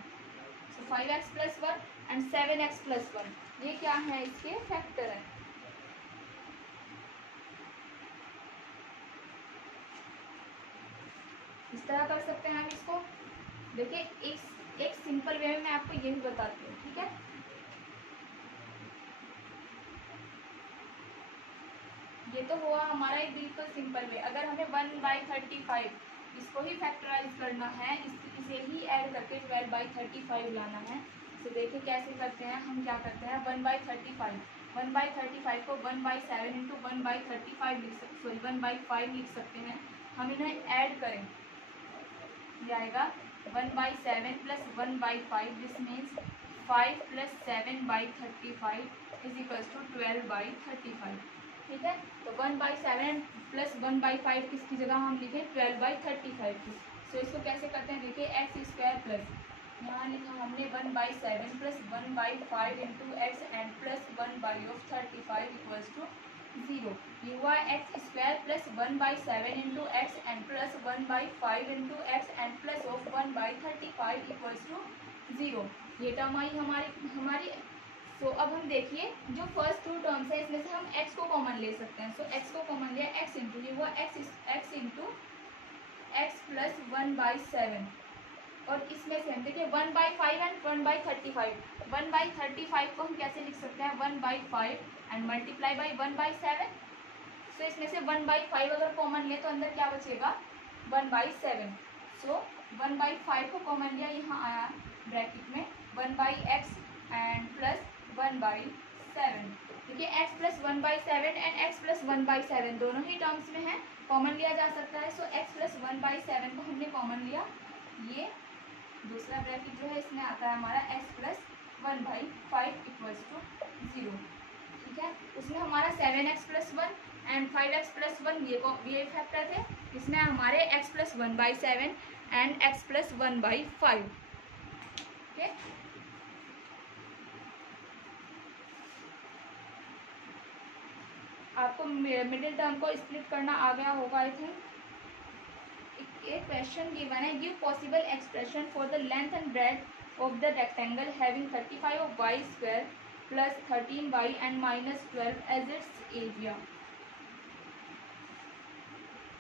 so 5x plus 1 and 7x plus 1, ये क्या है इसके फैक्टर है। इस तरह कर सकते हैं हम इसको। देखिए एक सिंपल वे में मैं आपको यही बताती हूँ, ठीक है। ये तो हुआ हमारा एक बिल्कुल सिंपल वे। अगर हमें 1/35 इसको ही फैक्टराइज करना है, इसे ही ऐड करके 12/35 लाना है, तो देखिए कैसे करते हैं। हम क्या करते हैं 1/35 को 1/7 इंटू 1/35 लिख सकते, सॉरी 1/5 लिख सकते हैं। हम इन्हें ऐड करें, ये आएगा 1/7 प्लस 1/5, दिस मीन्स 5 + 7/35 = 12/35, ठीक है। तो 1/7 प्लस 1/5 किसकी जगह हम लिखे 12/35 की। सो इसको कैसे करते हैं, देखिए एक्स स्क्वायर प्लस यहाँ लिखा हमने 1/7 plus 1/5 into x and plus 1/35 = 0। ये हुआ x square plus 1/7 into x and plus 1/5 into x and plus of 1/35 = 0। ये टर्म आई हमारी। सो अब हम देखिए जो फर्स्ट टू टर्म्स है इसमें से हम x को कॉमन ले सकते हैं। सो x को कॉमन लिया, x इंटू ये हुआ x इंटू एक्स प्लस 1/7 और इसमें से हम देखिए 1/5 एंड 1/35। 1/35 को हम कैसे लिख सकते हैं 1/5 एंड मल्टीप्लाई बाई 1/7। सो इसमें से 1/5 अगर कॉमन ले तो अंदर क्या बचेगा 1/7। सो 1/5 को कॉमन लिया, यहाँ आया ब्रैकेट में 1/x एंड प्लस 1/7। देखिए x plus 1/7 and x plus 1/7 दोनों ही टर्म्स में है, कॉमन लिया जा सकता है। सो x प्लस 1/7 को हमने कॉमन लिया, ये दूसरा ब्रैकेट जो है इसमें आता है हमारा x प्लस 1/5 = 0, ठीक है। उसमें हमारा 7x plus 1 and 5x plus 1 ये फैक्टर थे, इसमें हमारे x plus 1/7 and x plus 1/5, ठीक। आपको मिडिल टर्म को स्प्लिट करना आ गया होगा आई थिंक। एक क्वेश्चन गिवन है, give possible expression for the length and breadth of the rectangle having 35 of y square plus 13y and -12 as its area.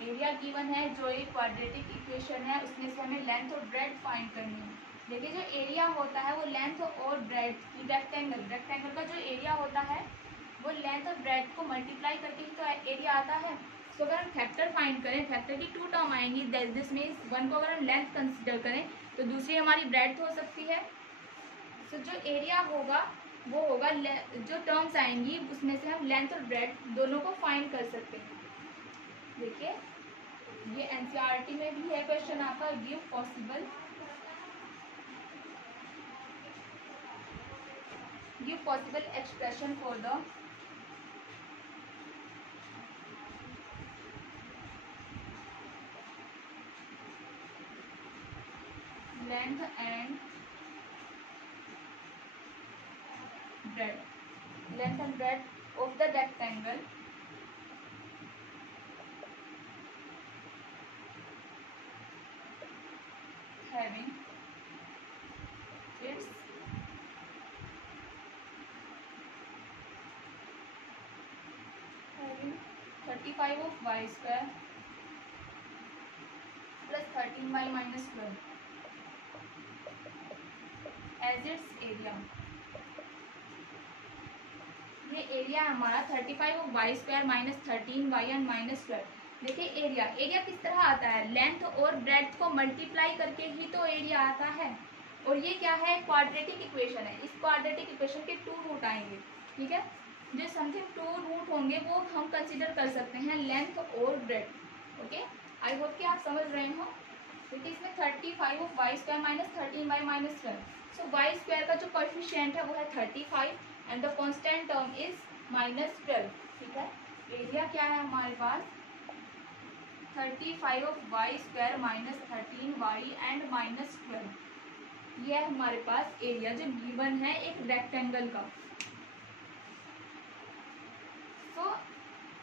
Area given है, जो एक क्वाड्रेटिक इक्वेशन है उसमें से हमें लेंथ और ब्रेड्थ फाइंड करनी है। देखिए जो एरिया होता है वो लेंथ और ब्रेड्थ की, रेक्टेंगल का जो एरिया होता है वो लेंथ और ब्रेड्थ को मल्टीप्लाई करके ही तो एरिया आता है। सो अगर हम फैक्टर फाइंड करें, फैक्टर की 2 टर्म आएंगी, दिस मीन्स 1 को अगर हम लेंथ कंसिडर करें तो दूसरी हमारी ब्रेड्थ हो सकती है। सो जो एरिया होगा वो होगा, जो टर्म्स आएंगी उसमें से हम लेंथ और ब्रेड्थ दोनों को फाइंड कर सकते हैं। देखिए ये एनसीईआरटी में भी है क्वेश्चन आपका, give possible expression for the length and breadth of the rectangle having its having 35 of y square plus 13y minus 12 as its area। ये एरिया हमारा 35 of Y square minus 13y and minus 12। देखिए area किस तरह आता है, length और breadth को multiply करके ही तो एरिया आता है। और ये क्या है, क्वाड्रेटिक इक्वेशन है। इस क्वाड्रेटिक इक्वेशन के 2 रूट आएंगे, ठीक है। जो समथिंग 2 रूट होंगे वो हम कंसिडर कर सकते हैं लेंथ और ब्रेड्थ। ओके, आई होप कि आप समझ रहे हो। देखिए इसमें 35 of Y square minus 13y minus 12। So y square का जो कोएफिशिएंट है वो है 35 and the constant term is minus 12, ठीक है। एरिया क्या है हमारे पास, 35 of Y square minus 13y and minus 12। ये है हमारे पास एरिया जो गिवन है एक रेक्टेंगल का। सो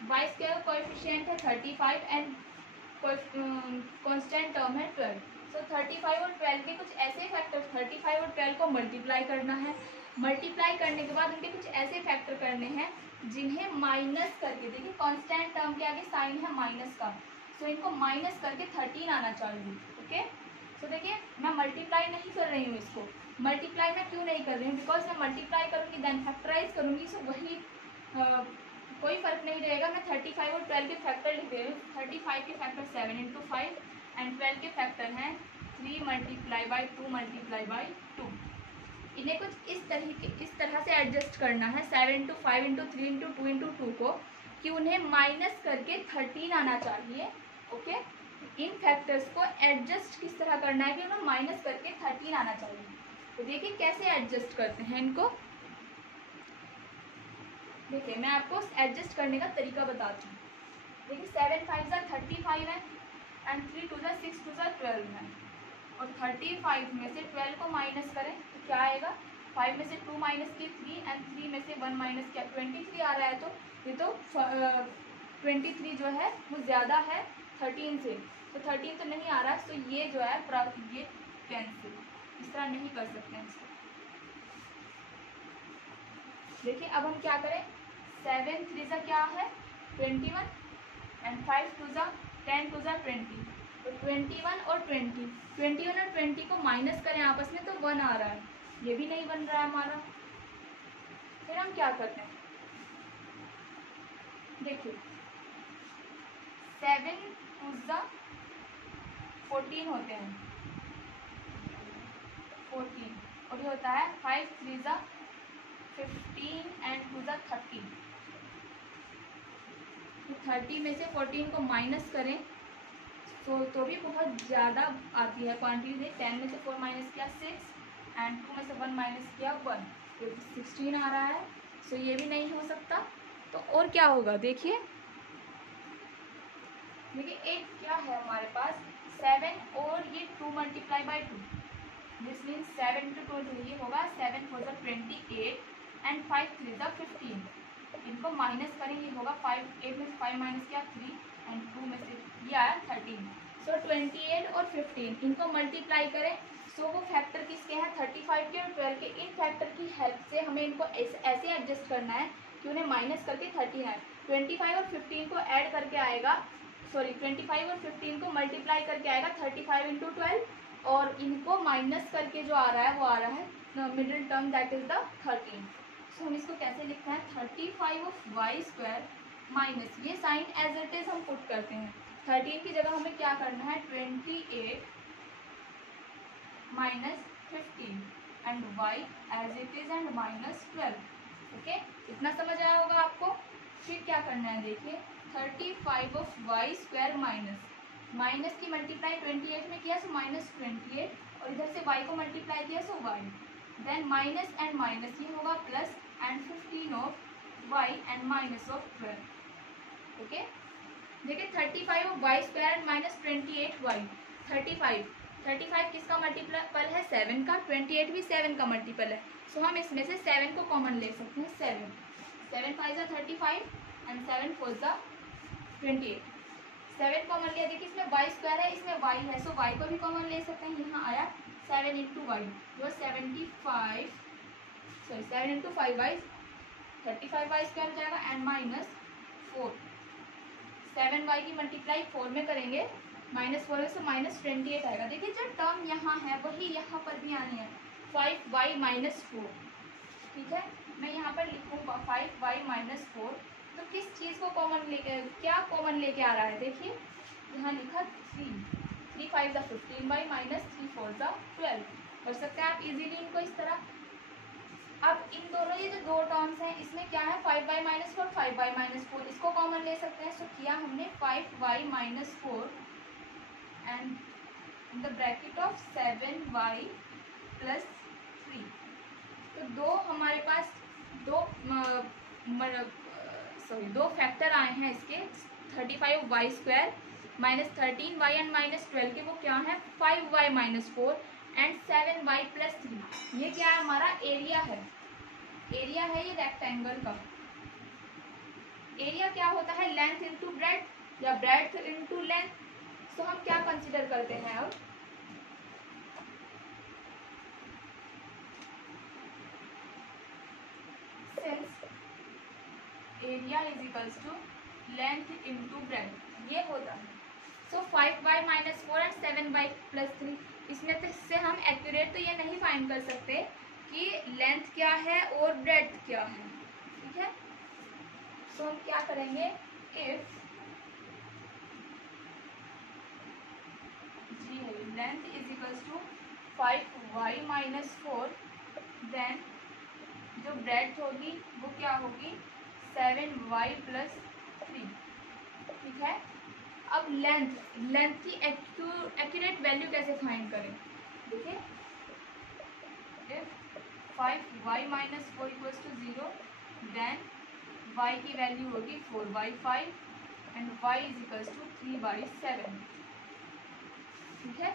वाई स्क्वायर का कोएफिशिएंट है 35 एंड कांस्टेंट टर्म है 12। सो 35 और 12 के कुछ ऐसे फैक्टर, 35 और 12 को मल्टीप्लाई करना है। मल्टीप्लाई करने के बाद उनके कुछ ऐसे फैक्टर करने हैं जिन्हें माइनस करके, देखिए कांस्टेंट टर्म के आगे साइन है माइनस का, सो इनको माइनस करके 13 आना चाहिए। ओके, सो देखिए मैं मल्टीप्लाई नहीं कर रही हूँ इसको। मल्टीप्लाई मैं क्यों नहीं कर रही हूँ, बिकॉज मैं मल्टीप्लाई करूँगी देन फैक्टराइज करूँगी, सो वही कोई फर्क नहीं रहेगा। मैं 35 और 12 के फैक्टर लिख दे रही हूँ। 35 के फैक्टर 7 इंटू 5 एंड 12 के फैक्टर हैं 3 मल्टीप्लाई बाई 2 मल्टीप्लाई बाई 2। इन्हें कुछ इस तरह से एडजस्ट करना है 7 इंटू 5 इंटू 3 इंटू 2 इंटू 2 को, कि उन्हें माइनस करके 13 आना चाहिए। ओके, इन फैक्टर्स को एडजस्ट किस तरह करना है कि उन्हें माइनस करके 13 आना चाहिए। तो देखिए कैसे एडजस्ट करते हैं इनको। देखिए मैं आपको एडजस्ट करने का तरीका बताती हूँ। देखिए 7 5 ज़ा 35 है एंड 3 2 ज़ा 6 2 ज़ा 12 है, और 35 में से 12 को माइनस करें तो क्या आएगा, 5 में से 2 माइनस की 3 एंड 3 में से 1 माइनस किया 23 आ रहा है। तो ये तो 23 जो है वो ज़्यादा है 13 से, तो 13 तो नहीं आ रहा, तो ये जो है ये कैंसिल, इस तरह नहीं कर सकते हैं इसको। देखिए अब हम क्या करें, 7 3 ज़ा क्या है 21 एंड 5 2 ज़ा 10 2 ज़ा 20, तो 21 और 20 को माइनस करें आपस में तो 1 आ रहा है, ये भी नहीं बन रहा है हमारा। फिर हम क्या करते हैं, देखिए 7 2 ज़ा 14 होते हैं 14, और ये होता है 5 3 ज़ा 15 एंड 2 ज़ा 30। 30 में से 14 को माइनस करें तो भी बहुत ज़्यादा आती है क्वांटिटी। 10 में से 4 माइनस किया 6 एंड 2 में से 1 माइनस किया 1, तो 16 आ रहा है। सो ये भी नहीं हो सकता, तो और क्या होगा, देखिए एक क्या है हमारे पास 7 और ये 2 multiply by 2, this means 7 into 2 ये होगा 7 4 ज़ा 28 एंड 5 3 ज़ा 15। इनको माइनस करें ये होगा 5 8 में से 5 माइनस किया 3 एंड 2 में से ये आया 13। सो 28 और 15 इनको मल्टीप्लाई करें, सो वो फैक्टर किसके हैं 35 के और 12 के। इन फैक्टर की हेल्प से हमें इनको ऐसे एडजस्ट करना है कि उन्हें माइनस करके 13 आए। 25 और 15 को ऐड करके आएगा, सॉरी 25 और 15 को मल्टीप्लाई करके आएगा 35 इंटू 12, और इनको माइनस करके जो आ रहा है वो आ रहा है middle term that is the 13। सो हम इसको कैसे लिखते हैं, 35 ऑफ वाई स्क्वायर माइनस, ये साइन एज इट इज हम पुट करते हैं। 13 की जगह हमें क्या करना है, 28 minus 15 and y as it is and minus 12। Okay, इतना समझ आया होगा आपको। फिर क्या करना है, देखिए 35 ऑफ वाई स्क्वायर माइनस की मल्टीप्लाई 28 में किया सो माइनस 28, और इधर से y को मल्टीप्लाई किया so y, then minus and minus ये होगा plus and 15 of y and minus of 12। Okay, देखिए 35 of Y square and minus 28 y। 35 किसका मल्टीपल है, 7 का, 28 भी 7 का मल्टीपल है। सो हम इसमें से 7 को कॉमन ले सकते हैं, 7 5 जा 35 एंड 7 4 जा 28। 7 कॉमन लिया, देखिए इसमें वाई स्क्वायर है, इसमें y है, सो y को भी कॉमन ले सकते हैं। यहाँ आया 7 इंटू वाई जो 75, sorry 7 into 5 y 35 y square हो जाएगा एंड माइनस 4। 7 वाई की मल्टीप्लाई 4 में करेंगे, माइनस 4 से माइनस 28 आएगा। देखिए जो टर्म यहाँ है वही यहाँ पर भी आनी है, 5 वाई माइनस 4। ठीक है, मैं यहाँ पर लिखूँगा 5 वाई माइनस 4। तो किस चीज़ को कॉमन लेके, क्या कॉमन लेके आ रहा है, देखिए यहाँ लिखा 3 5 ज़ा 15 वाई माइनस 3 4 ज़ा 12। कर सकते हैं आप इजीली इनको इस तरह। अब इन दोनों ये जो दो टर्म्स हैं इसमें क्या है, 5 वाई माइनस 4 5 वाई माइनस 4, इसको कॉमन ले सकते हैं। सो किया हमने 5 y minus 4 and in the bracket of 7 y plus 3। तो दो हमारे पास दो फैक्टर आए हैं इसके, 35 y square minus 13 y and minus 12 के, वो क्या है 5 y minus 4 and 7 y plus 3। ये क्या है, हमारा एरिया है, एरिया है ये रेक्टेंगल का। एरिया क्या होता है, लेंथ इंटू ब्रेड्थ या ब्रेड्थ इंटू लेंथ। सो हम क्या कंसिडर करते हैं अब, since area is equals to length into breadth, ये होता है। So 5 y minus 4 and 7 y plus 3, इसमें से हम एक्यूरेट तो ये नहीं फाइंड कर सकते कि लेंथ क्या है और ब्रेड्थ क्या है। ठीक है, सो हम क्या करेंगे, if length is equals to 5 y minus 4, then जो ब्रेड्थ होगी वो क्या होगी 7 वाई प्लस 3। ठीक है, अब लेंथ की एक्यूरेट वैल्यू कैसे फाइंड करें, देखिए if 5 y minus 4 equals to 0, then y की वैल्यू होगी 4 by 5 and y is equals to 3 by 7। ठीक है,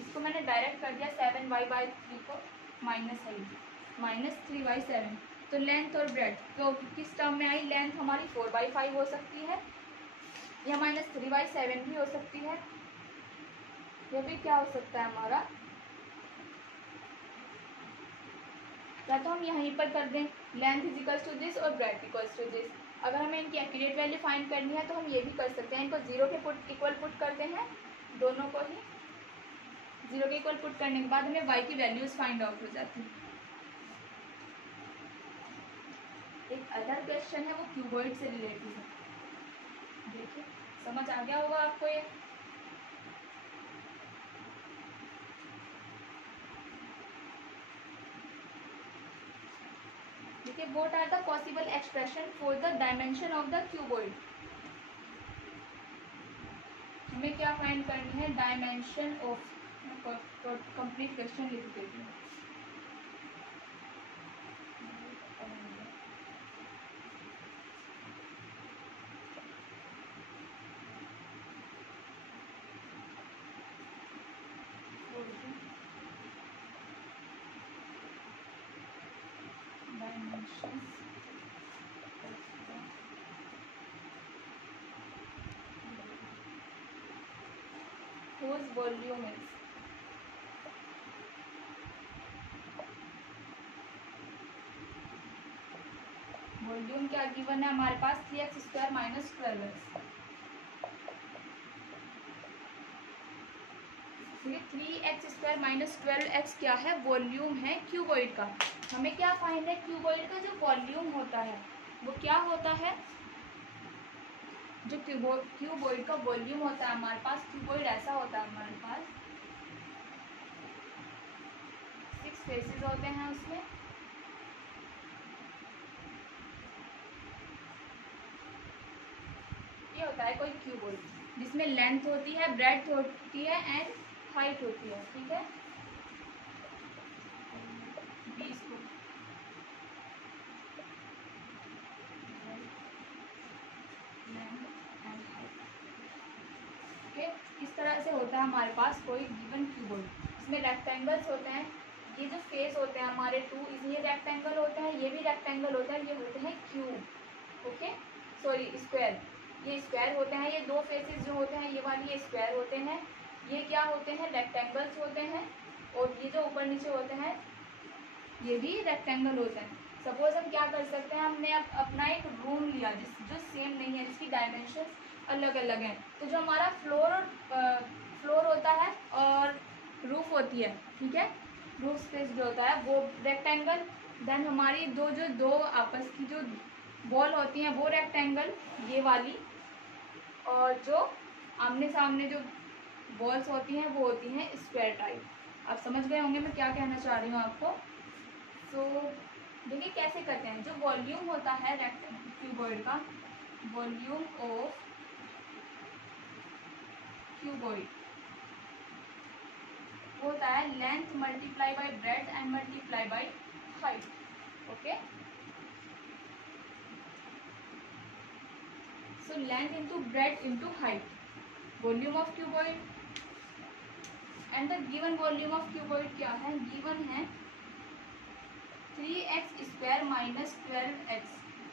इसको मैंने डायरेक्ट कर दिया 7 वाई बाई 3 को माइनस है, माइनस 3 बाई 7। तो लेंथ और ब्रेड्थ तो किस टर्म में आई, लेंथ हमारी 4 बाई 5 हो सकती है या माइनस 3 बाई 7 भी हो सकती है, ये भी क्या हो सकता है हमारा, या तो हम यहीं पर कर दें length is equals to this और ब्रेड्थ इक्वल्स टू दिस। अगर हमें इनकी एक्यूरेट वैल्यू फाइंड करनी है तो हम ये भी कर सकते हैं, इनको 0 के इक्वल पुट करते हैं, दोनों को ही 0 के इक्वल पुट करने के बाद हमें y की वैल्यूज फाइंड आउट हो जाती है। एक अदर क्वेश्चन है वो क्यूबॉइड से रिलेटेड है, देखिए समझ आ गया होगा आपको ये। देखिए what are the possible expression for the dimension of the cuboid. हमें क्या फाइंड करनी है, डायमेंशन ऑफ, कंप्लीट क्वेश्चन लिख देती हूँ। whose volume is वॉल्यूम क्या गिवन है हमारे पास 3x square minus 12x। 3x square minus 12x क्या है, वॉल्यूम है क्यूबॉइड का। हमें क्या फाइंड है, क्यूबॉइड का जो वॉल्यूम होता है वो क्या होता है, जो क्यूबॉइड का वॉल्यूम होता है हमारे पास, क्यूबॉइड ऐसा होता है हमारे पास, 6 फेसेस होते हैं उसमें। ये होता है कोई क्यूबॉइड जिसमें लेंथ होती है, ब्रेड्थ होती है एंड हाइट होती है, ठीक है। 20 को इस तरह से होता है हमारे पास कोई गिवन क्यूबॉइड। इसमें रेक्टेंगल्स होते हैं, ये जो फेस होते हैं हमारे 2, ये रेक्टेंगल होते हैं, ये भी रेक्टेंगल होता है, ये होते हैं क्यूब, ओके सॉरी स्क्वायर, ये स्क्वायर होते हैं। ये 2 फेसेस जो होते हैं ये वाली ये स्क्वायर होते हैं, ये क्या होते हैं रेक्टेंगल्स होते हैं, और ये जो ऊपर नीचे होते हैं ये भी रेक्टेंगल होते हैं। सपोज हम क्या कर सकते हैं, हमने अपना एक रूम लिया जो सेम नहीं है, जिसकी डायमेंशन अलग अलग हैं, तो जो हमारा फ्लोर होता है और रूफ होती है, ठीक है, रूफ स्पेस जो होता है वो रेक्टेंगल, देन हमारी दो आपस की जो वॉल होती हैं वो रेक्टेंगल ये वाली, और जो आमने सामने जो वॉल्स होती हैं वो होती हैं स्क्वायर टाइप। आप समझ गए होंगे मैं क्या कहना चाह रही हूँ आपको। तो देखिए कैसे करते हैं। जो वॉल्यूम होता है क्यूबॉइड का, वॉल्यूम ऑफ क्यूबॉइड होता है length multiply by breadth and multiply by height, okay. So length into breadth into height, volume of cuboid. And the given volume of cuboid क्या है, गिवन है 3x स्क्वायर माइनस 12x।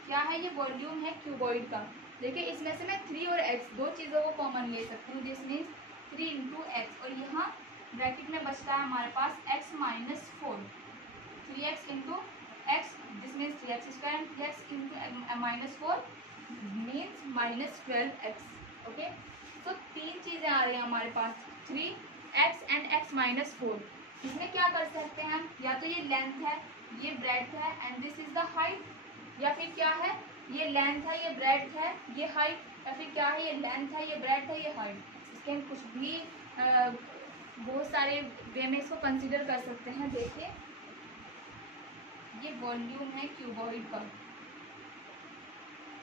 क्या है ये volume है cuboid का। देखिए इसमें से मैं 3 और x दो चीज़ों को कॉमन ले सकती हूँ, दिस मीन्स 3 इंटू एक्स, और यहाँ ब्रैकेट में बचता है हमारे पास x minus 4, 3x into x, this means 3x square and 3x into minus 4 means minus 12x, okay. तो 3 चीज़ें आ रही हैं हमारे पास, 3x एंड x माइनस 4। इसमें क्या कर सकते हैं हम, या तो ये लेंथ है, ये ब्रेड्थ है and this is the height, या फिर क्या है ये लेंथ है, ये ब्रेड्थ है, ये हाइट, या फिर क्या है ये लेंथ है, ये ब्रेड्थ है, ये हाइट। इसके हम कुछ भी बहुत सारे वे में इसको कंसीडर कर सकते हैं। देखिए ये वॉल्यूम है क्यूबॉइड का,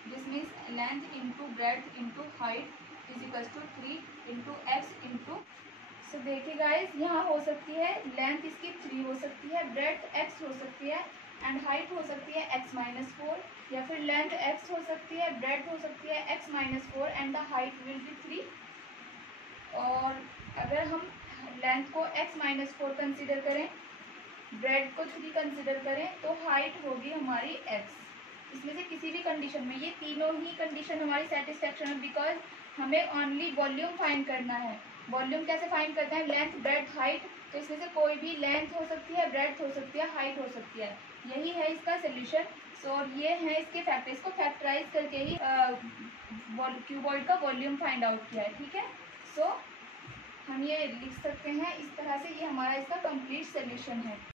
this means length into breadth into height is equal to 3 into X into. So देखिए गाइस यहाँ हो सकती है लेंथ इसकी 3 हो सकती है, ब्रेड्थ x हो सकती है एंड हाइट हो सकती है x माइनस 4, या फिर लेंथ x हो सकती है, ब्रेड्थ हो सकती है x minus 4 and the height will be 3। और अगर हम लेंथ को x माइनस 4 कंसिडर करें, ब्रेड्थ को 3 कंसिडर करें, तो हाइट होगी हमारी x। इसमें से किसी भी कंडीशन में, ये तीनों ही कंडीशन हमारी सेटिस्फैक्शन है, बिकॉज हमें ओनली वॉल्यूम फाइंड करना है। वॉल्यूम कैसे फाइंड करते हैं, लेंथ ब्रेड्थ हाइट, तो इसमें से कोई भी लेंथ हो सकती है, ब्रेड्थ हो सकती है, हाइट हो सकती है, यही है इसका सोल्यूशन। सो ये है इसके फैक्टर, इसको फैक्टराइज करके ही क्यूबॉइड का वॉल्यूम फाइंड आउट किया है, ठीक है। सो हम ये लिख सकते हैं इस तरह से, ये हमारा इसका कंप्लीट सोल्यूशन है।